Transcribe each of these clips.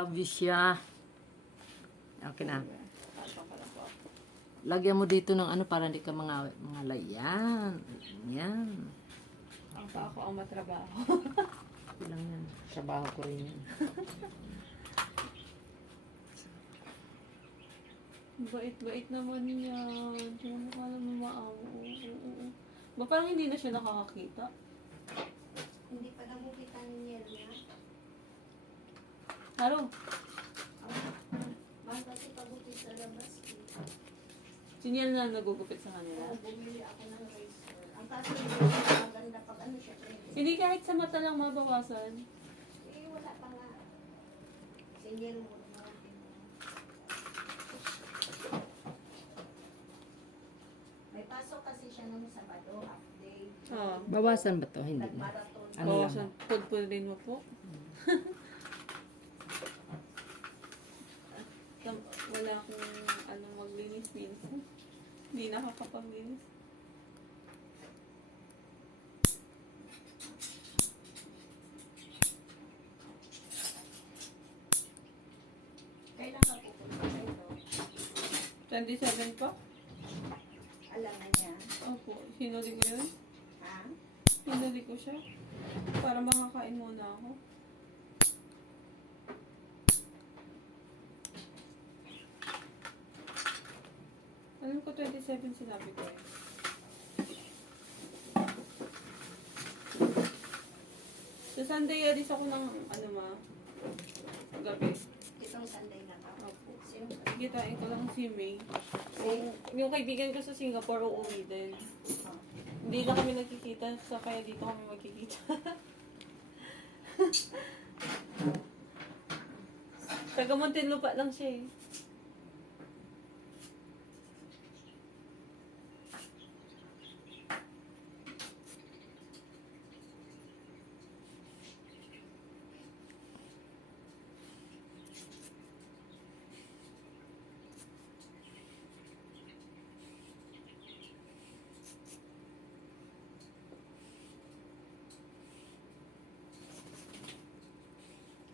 Grabe siya. Okay na. Lagyan mo dito ng ano para hindi ka mga layan. Yan. Ang pa ako ang matrabaho. Ilang yan. Trabaho ko rin yan. Bait-bait naman yan. Kaya mukha naman maawa. Ba parang hindi na siya nakakakita? Hindi pa nakukita niya niya. Haro, Mahal kasi pagutin sa labas. sinyal na nagugupit sa kanila. Bumili ako ng razor. Ang kaso yung maganda pag ano siya. Hindi kahit sa mata lang mabawasan. Eh, wala pa nga. Sinyal mo. May pasok kasi siya nung Sabado, half day. Oo. Bawasan ba to? Hindi na. Nag-marathon. Ano Bawasan. lang? Pudpudin mo po. Wala akong maglinis minsan. Hindi nakakapaglinis. Kailan ka pupunta ito? 27 pa? Alam na niya. Opo. Sinuli ko yun. Ha? Sinuli ko siya. Para makakain muna ako. Alam ko 27 sinabi ko eh. Sa Sunday, alis ako ng gabi. Itong Sunday na ka. Opo. Sino? Kitain ko lang si May. Yung kaibigan ko sa Singapore, uuwi din. Hindi na kami nagkikita, so kaya dito kami magkikita. Taga Muntinlupa lang siya eh.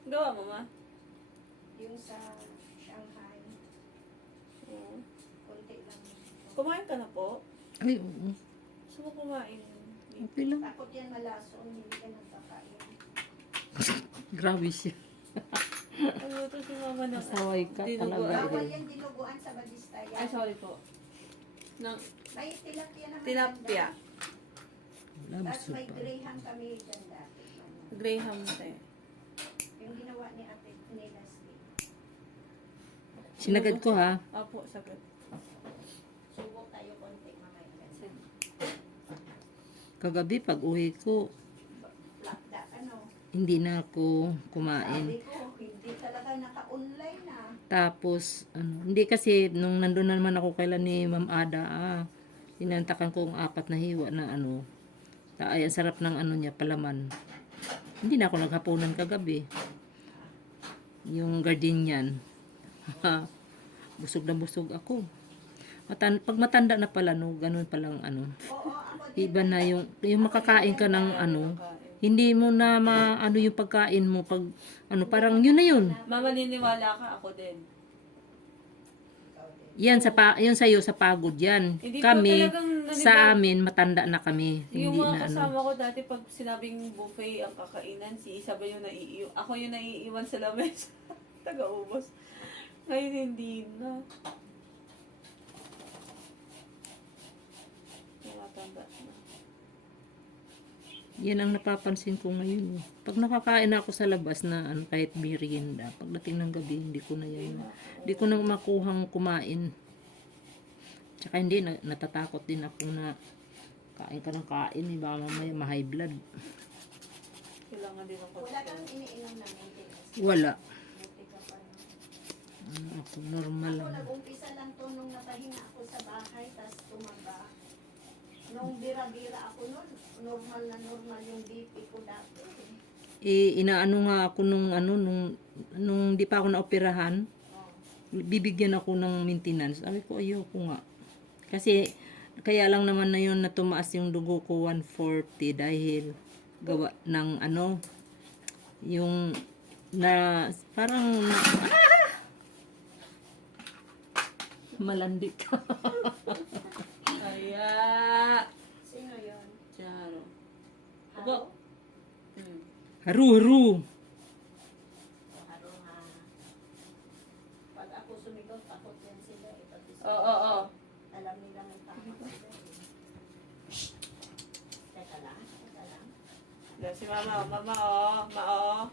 Gawa mo, ma? Yung sa Shanghai. Oo. Konti lang. Kumain ka na po? Ay, oo. Gusto mo kumain? Okay lang. Takot yan malaso. Hindi ka nagkakain. Grabe siya. Ano to si mama na? Pasaway ka Dinuguan. talaga. Bawal yan dinuguan sa Badistaya. Ay, sorry po. Nang May tilapia naman. tilapia. Wala, Tapos busog may pa. greyhound kami dyan dati. Graham te. Yung ginawa ni ate ni Leslie. Sinagad ko ha. Opo, sagot. Subok tayo konti mamaya. Kagabi pag uwi ko, Lakda, ano? hindi na ako kumain. Sabi ko, hindi talaga naka-online na. Tapos, hindi kasi nung nandun na naman ako kailan ni Ma'am Ada, tinantakan ko ang 4 na hiwa na ay, ang sarap ng niya, palaman. Hindi na ako naghapunan kagabi. Yung gardenian. Busog na busog ako. Pag matanda na pala, no, ganun palang Oo, ako din. iba na yung makakain ka ng hindi mo na yung pagkain mo pag parang yun na yun. Mama, niniwala ka, ako din. Yan yun sa'yo sa pagod yan. Hindi po Kami talagang sa amin matanda na kami. Yung Hindi mga na kasama ko dati, pag sinabing buffet ang kakainan, si Isabel yung naiiwan. Ako yung naiiwan sa lamesa. Taga-ubos. Ngayon hindi na. Tumatanda na. Yan ang napapansin ko ngayon. Pag nakakain ako sa labas na kahit merienda, pagdating ng gabi hindi ko na yan. Hindi ko na makuhang kumain. Tsaka hindi, natatakot din ako na kain ka ng kain, baka mamaya ma-high blood. Kailangan din ako. Wala kang iniinom na maintenance. Wala. Buti ka pa na. Ako, normal Ako, lang. nag-umpisa lang to nung napahinga ako sa bahay, tas tumaba. Nung bira-bira ako nun, normal na normal yung BP ko dati. Inaano nga ako nung di pa ako naoperahan, bibigyan ako ng maintenance. Sabi ko, ayoko nga. Kasi, kaya lang naman na yun na tumaas yung dugo ko 140 dahil gawa ng yung na parang malandi ka. Kaya. Sino yun? Charo. Haro? Hmm. Haru, haru. Haro ha. Pag ako sumigaw, takot yan sila. Pati sila. Oo. Alam nila may tama sila. Teka lang, teka lang. Si mama, mama oh. Ma oh.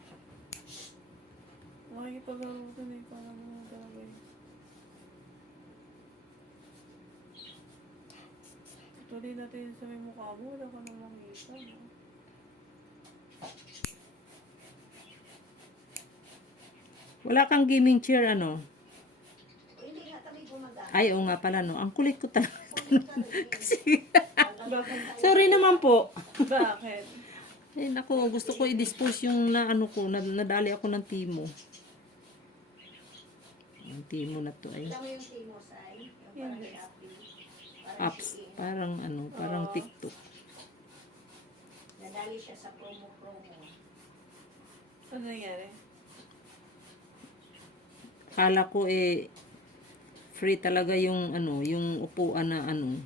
Makikipag-arutan eh. Parang mga talaga eh. Tuloy natin sa may mukha mo. Wala ka namang kita. No? Wala kang gaming chair, ano? O, hindi nga kami gumagamit. Ay, oo nga pala, no? Ang kulit ko talaga. Kulit ka rin. Kasi, Bakit? sorry naman po. Bakit? Ay, naku, gusto ko i-dispose yung na, ano ko, nadali ako ng timo. Ang timo na to ay Alam mo yung Timo, Sai? Yung parang Hindi. Shopee. Parang apps. Shein. Parang, ano, parang Oo. TikTok. Nadali siya sa promo. Ano nangyari? Kala ko free talaga yung ano, yung upuan na ano.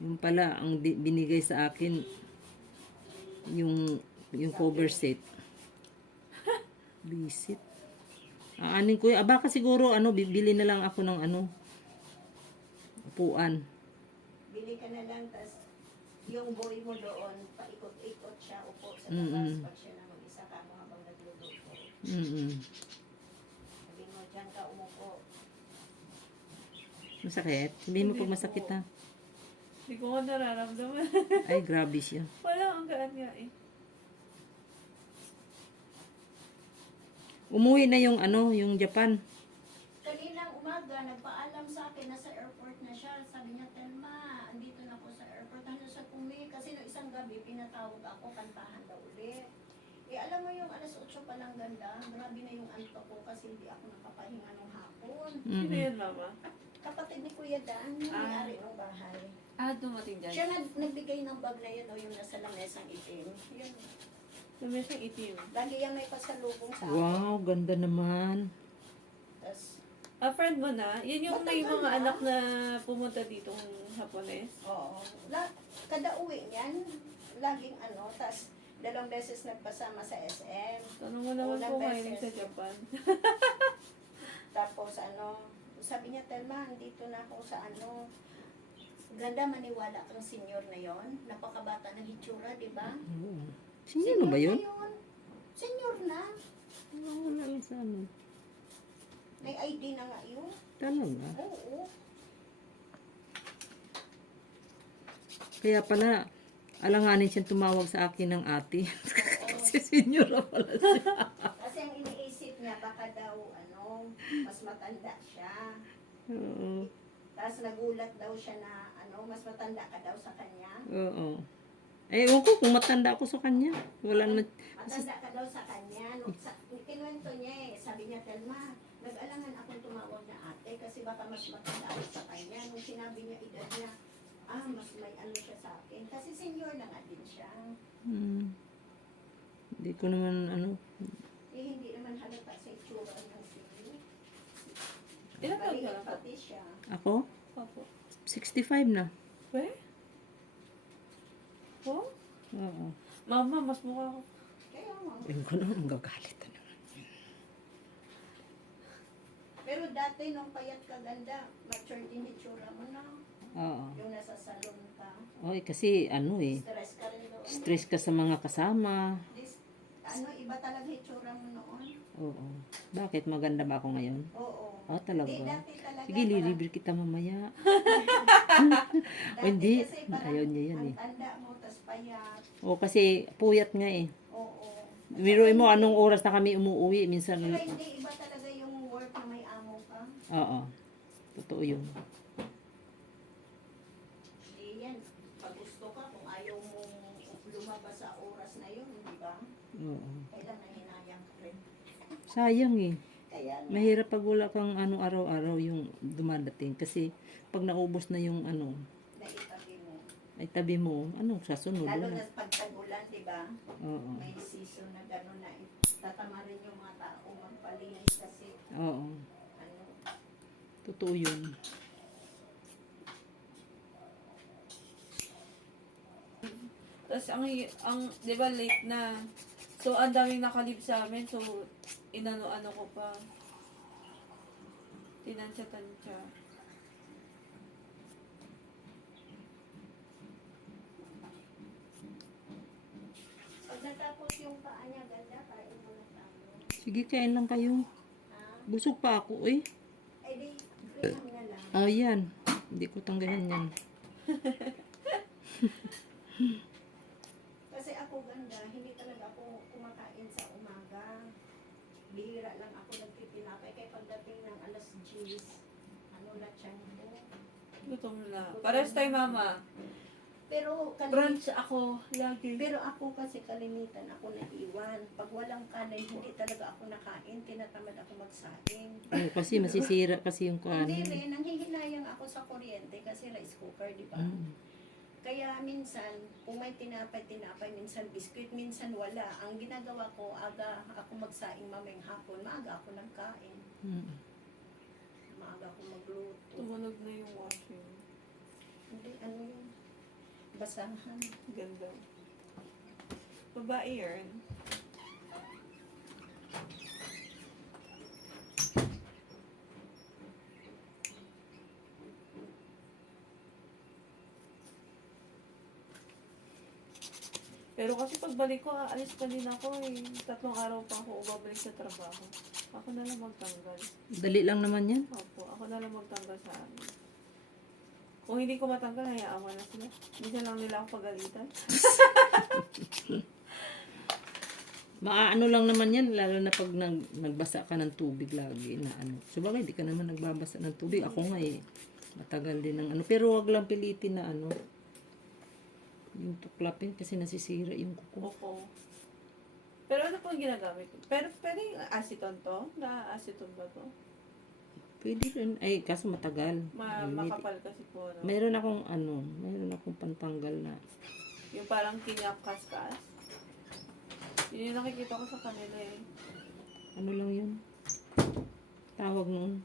Yung pala ang binigay sa akin yung cover set. Visit. Aanin ko yun. Baka siguro ano, bibili na lang ako ng ano, upuan. Bili ka na lang, tas yung boy mo doon, paikot-ikot siya, upo sa Mm-mm. tabas, pag siya na mag-isa ka mo habang nagluluto. Sabi mo, dyan ka umupo. Masakit? Sabihin mo pag masakit ha. Hindi ko nga nararamdaman. Ay, grabe siya. Wala, ang gaan nga eh. Umuwi na yung ano, yung Japan. Kaninang umaga, nagpaalam sa akin, nasa airport na siya. Sabi niya, Telma, andito na ako sa airport. Hanggang sa kumi, kasi no isang gabi, pinatawag ako, kantahan daw ulit. Alam mo yung alas 8 pa lang ganda, grabe na yung antok ko kasi hindi ako nakapahinga nung hapon. Sino yan, mama? Kapatid ni Kuya Dan, yung may-ari ng bahay. Dumating dyan. Siya nagbigay ng bag na yun, o yung nasa lamesang itim. Yun. May siyang itim. Lagi yan may pasalubong sa akin. Wow, ganda naman. Tas, Friend mo na? Yan yung may Matagal mga na. anak na pumunta ditong Hapones? oo. Kada uwi niyan, laging ano, tas 2 beses nagpasama sa SM. Tanong mo naman Unang po kayo beses. sa Japan. Tapos ano, sabi niya, Telma, andito na ako sa ano. Ganda maniwala kang senior na yon. Napakabata ng hitsura, di ba? Oo. Sino ba yun? Senior na. Wala lang sa ano. May ID na nga yun. Talaga. Oo. Kaya pala, alanganin siyang tumawag sa akin ng ate. Kasi senior na pala siya. Kasi ang iniisip niya, baka daw, ano, mas matanda siya. Oo. Tapos nagulat daw siya na, ano, mas matanda ka daw sa kanya. Oo. Ewan ko kung matanda ako sa kanya. Wala naman. Matanda ka daw sa kanya. Kinuwento niya eh. Sabi niya, Telma, nag-alangan akong tumawag na ate kasi baka mas matanda ako sa kanya. Nung sinabi niya edad niya, mas may ano siya sa akin. Kasi senior na nga din siya. Hindi ko naman ano. Hindi naman halata sa itsura ng senior. Ilan taon ka Maliit lang po? pati siya. Ako? Opo. 65 na. Weh? Po? Oo. Mama, mas mukha ko. Kaya mo. Ewan ko naman, magagalit na naman. Pero dati nung payat ka ganda, mature din itsura mo na. Oo. Yung nasa salon ka. Oy, kasi ano Stress ka rin doon. stress ka sa mga kasama. Iba talaga itsura mo noon. Oo. Bakit? Maganda ba ako ngayon? Oo. Oh, talaga. Di, dati talaga. Sige, lilibre kita mamaya. Dati hindi. kasi parang Ayaw niya yan eh. Ang tanda mo, tas payat. O, kasi puyat nga eh. Oo. Biruin mo, anong oras na kami umuwi. Minsan, Pero hindi, iba talaga yung work na may amo ka. oo. Totoo yun. Hindi yan. Pag gusto ka, kung ayaw mo lumabas sa oras na yun, di ba? Oo. Kailangan hinayang ka rin. Sayang eh. Kaya nga. Mahirap pag wala kang ano araw-araw yung dumadating. Kasi pag naubos na yung ano, Naitabi mo. ay tabi mo, anong sasunod? Lalo Wala. na pag tag-ulan, di ba? Oo. May season na gano'n na tatama rin yung mga tao. Oo. Ano, Totoo yun. Tapos ang 'di ba late na. So ang daming nakalib sa amin. So inano-ano ko pa. Tinansya-tansya. pag natapos yung paa niya, ganda, kain mo na tayo. Sige, kain lang kayo. Ha? Busog pa ako eh. Ay, di, preham na lang. Oh, yan. Hindi ko tanggalan yan. Kasi ako ganda, hindi talaga ako kumakain sa umaga. Bihira lang ako nagtitinapay. Kaya pagdating ng alas 10, ano na tiyan ko. Gutom na. Pares tayo, mama. Pero Brunch ako lagi. Pero ako kasi kalimitan ako naiwan. Pag walang kanin, hindi talaga ako nakain. Tinatamad ako magsaing. Oh, kasi masisira kasi yung Hindi kanin. rin, nanghihinayang ako sa kuryente kasi rice cooker, di ba? Mm. Kaya minsan, kung may tinapay, minsan biskuit, minsan wala. Ang ginagawa ko, aga ako magsaing mamayang hapon, maaga ako nagkain. Mm. Maaga ako magluto. Tumunog na yung washing. Hindi, ano yun? Basahan. Ganda. Babae yun. Pero kasi pagbalik ko, aalis pa din ako eh. 3 araw pa ako babalik sa trabaho. Ako na lang magtanggal. Dali lang naman yan. Opo, ako na lang magtanggal sa amin. Kung hindi ko matanggal, hayaan mo na sila. Minsan lang nila ako pagalitan. Maaano lang naman yan, lalo na pag nagbasa ka ng tubig lagi na ano. Sabagay, di ka naman nagbabasa ng tubig. Ako nga eh, matagal din ng ano. Pero wag lang pilitin na ano. Yung tuklapin kasi nasisira yung kuko. Opo. Pero ano po yung ginagamit? Pero yung acetone to? Na-acetone ba to? Pwede rin. Ay, kaso matagal. Makapal kasi po. No? Mayroon akong pantanggal na. Yung parang kinyak kaskas. Yun yung nakikita ko sa kanila eh. Ano lang yun? Tawag nun.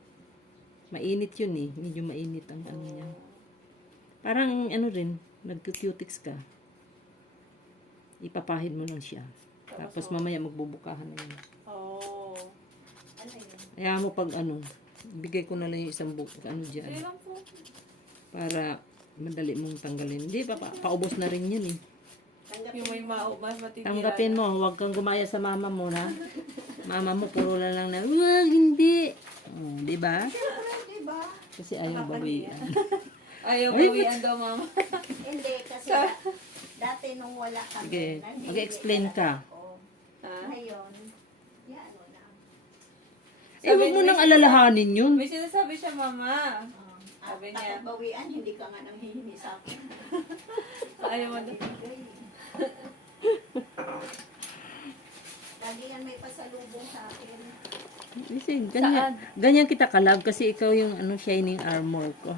Mainit yun eh. Medyo mainit ang ano niya. Parang ano rin, nag-cutics ka. Ipapahid mo lang siya. Tapos mamaya magbubukahan na yun. Oh. Ano yun? Kaya mo pag ano, bigay ko na lang yung isang ano Sige dyan. lang po. Para madali mong tanggalin. Hindi, paubos na rin yun eh. Yung may mas matitira. Tanggapin mo, huwag kang gumaya sa mama mo na. Mama mo, puro lang na, wag, hindi. Oh, di ba? Diba? Kasi ayaw bawian. Ayaw bawian daw, mama. Hindi, kasi dati nung wala kami. Sige, nanhihingi mag-explain talaga ka. ako. Ha? Ngayon, yan o na. Eh, huwag mo nang alalahanin yun. May sinasabi siya, mama. Sabi Sabi niya. niya. Bawian, hindi ka nga nang hihingi sa akin. Ayaw mo daw. Lagi yan may pasalubong sa akin. Kasi ganyan kita kalag kasi ikaw yung ano, shining armor ko.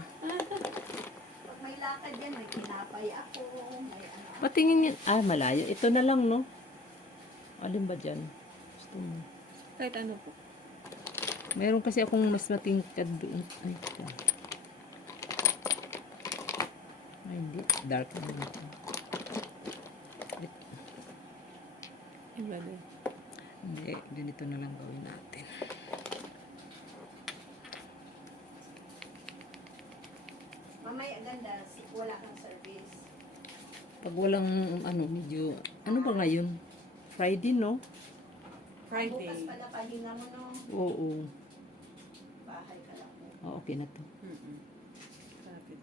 Pag may lakad yan, may tinapay ako. May ano. Patingin yun. Ah, malayo. Ito na lang, no? Alin ba dyan? Gusto mo. Kahit ano po. Meron kasi akong mas matingkad doon. Ay, ito. Ay, hindi. Dark na ito. Yung bagay. Hindi, ganito na lang gawin natin. Mamaya ganda, wala kang service. Pag walang, ano, medyo, ano ba ngayon? Friday, no? Bukas Friday. pala pahinga mo, no? Oo. Bahay ka lang mo. Oh, okay na to. Mm-mm. Kapit.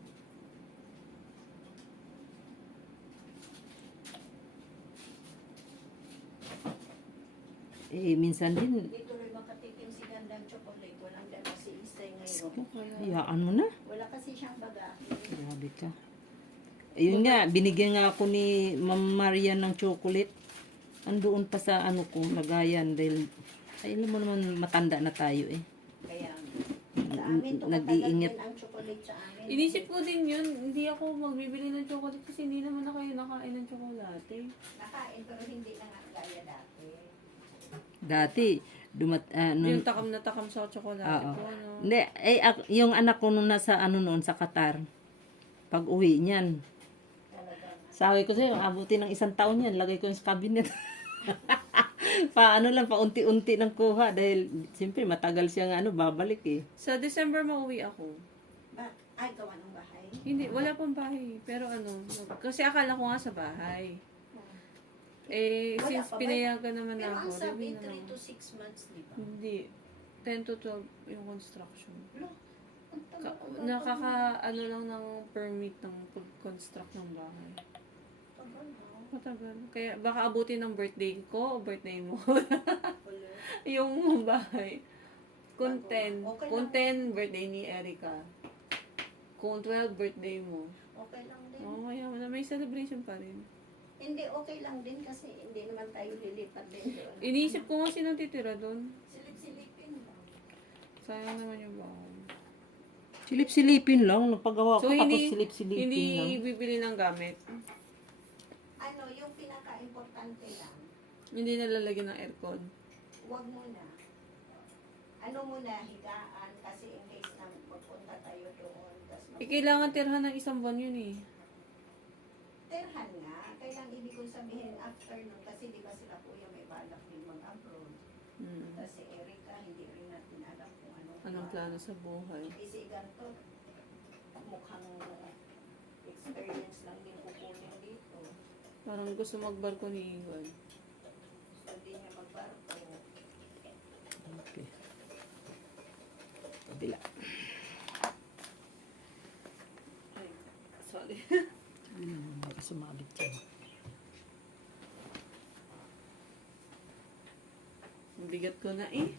Eh, minsan din, Hindi tuloy makatikim si Gandang chocolate. Walang dala si Istay ngayon. hayaan mo na. Wala kasi siyang bagahe. Grabe ka. Ayun nga, binigyan nga ako ni Ma'am Marian ng chocolate. Andoon pa sa ano ko, lagayan dahil, ay, alam mo naman, matanda na tayo eh. Kaya, sa amin, tumatagal Nag-iingat. din ang chocolate sa amin. Inisip ko din yun, hindi ako magbibili ng chocolate kasi hindi naman na kayo nakain ng chocolate. Nakain, pero hindi na nga gaya dati. Dati, Yung takam na takam sa tsokolate Oo. ko, ano. Hindi, yung anak ko nung nasa noon sa Qatar, pag uwi niyan, sabi ko sa'yo, abutin ng 1 taon yan, lagay ko yung sa cabinet. Pa unti-unti nang kuha dahil siyempre matagal siya babalik eh. Sa December mauwi ako. Ay, gawa ng bahay. Hindi, wala pang bahay. Pero kasi akala ko nga sa bahay. Eh, Wala since pa ba? pinayagan naman Pero ako, ang sabi, di ba 3 to 6 months, di ba? Hindi. 10 to 12 yung construction. Lo, ang tagal- Nakaka, lang ng permit ng pag-construct ng bahay. tagal, no? Matagal. Kaya baka abutin ng birthday ko o birthday mo. Wala. yung bahay. Kung 10, Okay kung lang. 10 birthday ni Erica. Kung 12 birthday mo. Okay lang din. Oo, kaya may celebration pa rin. Hindi, okay lang din kasi hindi naman tayo lilipat din doon. Iniisip ko nga sinong titira doon. Silip-silipin lang. Sayang naman yung bahay. Silip-silipin lang, napagawa ko So, tapos hindi silip-silipin lang. bibili ng gamit. Ano, yung pinaka-importante lang, Hindi nalalagyan ng aircon. huwag muna. Ano muna, higaan kasi in case na magpunta tayo doon. Kailangan tirhan ng 1 buwan yun eh. Terhan nga. Kailang ibig kong sabihin after nun, kasi di ba sila kuya may balak din mag-abroad. Hmm. Tapos si Erica, hindi rin natin alam kung Anong plano sa buhay. Kasi ganito, mukhang experience lang din kukunin dito. Parang gusto magbarko ni Iwan. Gusto din niya magbarko. Okay. Kabila. Ay, sorry. Baka sumabit siya. Bigat ko na eh.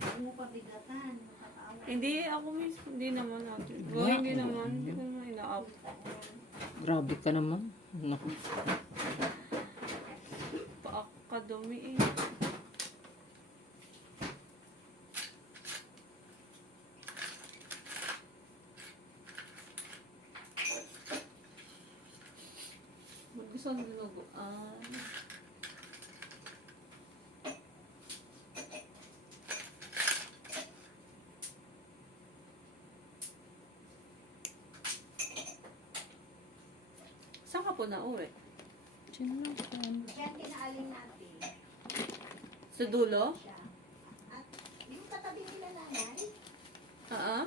Huwag mo pabigatan, makakaawa. Hindi, ako mismo. Hindi naman natin. Hindi naman. Hindi ko naman ina-up. Grabe ka naman. Naku. Paakadumi eh. Gusto ko dinuguan. Saan ka po nauwi? Diyan lang siya. Yan kinaalin natin. Sa dulo? Siya. At yung katabi nila nanay, oh,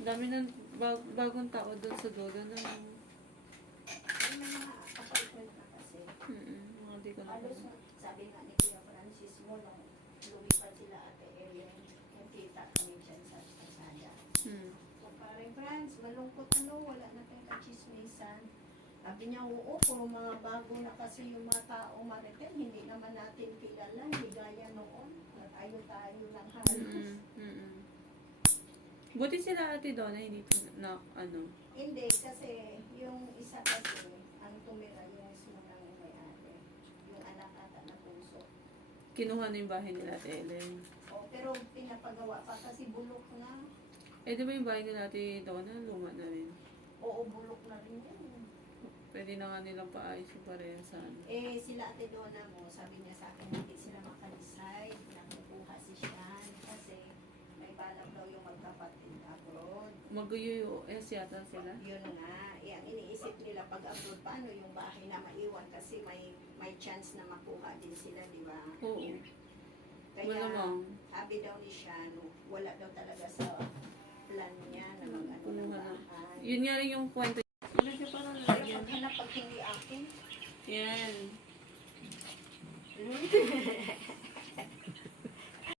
Dami ng bagong tao doon sa dulo na may mga apartment na kasi. mga di ko na. Halos, sabi nga ni Kuya Francis mo, nung lumipat sila Ate Ellen, nakita kami dyan sa Pasada. So, parang Franz, malungkot wala na tayong kachismisan. Sabi niya, oo, puro mga bago na kasi yung mga tao maritel, hindi naman natin kilala, hindi gaya noon. Tayo lang halos. Buti sila Ate Donna, hindi na ano. Hindi, kasi yung isa kasi, ang tumira yung mismo ng may-ari. Yung anak ata na puso. Kinuha na yung bahay nila Ate Ellen. O, pero pinapagawa pa kasi bulok na. Eh, di ba yung bahay nila Ate Donna, luma na rin. Oo, bulok na rin yun. Pwede na nga nilang paayos yung parehasaan. Eh, sila Ate Donna mo, sabi niya sa akin, hindi sila makadecide na kukuha si Shan kasi may balak daw yung magkapatid abroad. Mag-UUS yata sila. Yun nga, ang iniisip nila pag abroad, paano yung bahay na maiwan kasi may chance na makuha din sila, di ba? Oo. Kaya, Malamang. sabi daw ni Shano, wala daw talaga sa plan niya na mag-ano ng Wala. bahay. Yun nga rin yung kwento. Wala siya parang Kaya lalagyan. paghanap pag hindi akin, Yan.